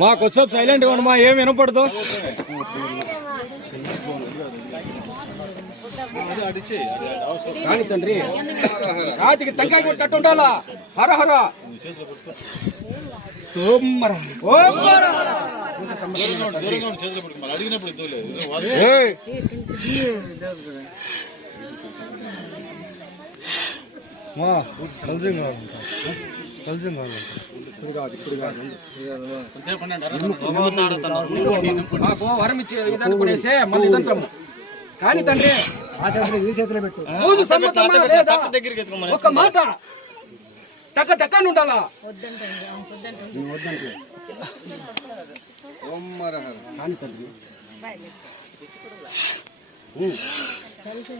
మా కొద్దిసేపు సైలెంట్ గా ఉండమా, ఏం వినపడదు. కానీ తండ్రి రాతికి టంకాయ కొట్టట్టు ఉండాలా. హర హర మాకు వరం ఇచ్చే విధానం కొనేసే మళ్ళీ తంత్రము. కానీ తండ్రి ఒక మాట టక్క టక్కని ఉండాలా.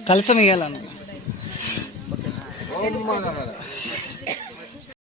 కలసం ఇవ్వాలన్న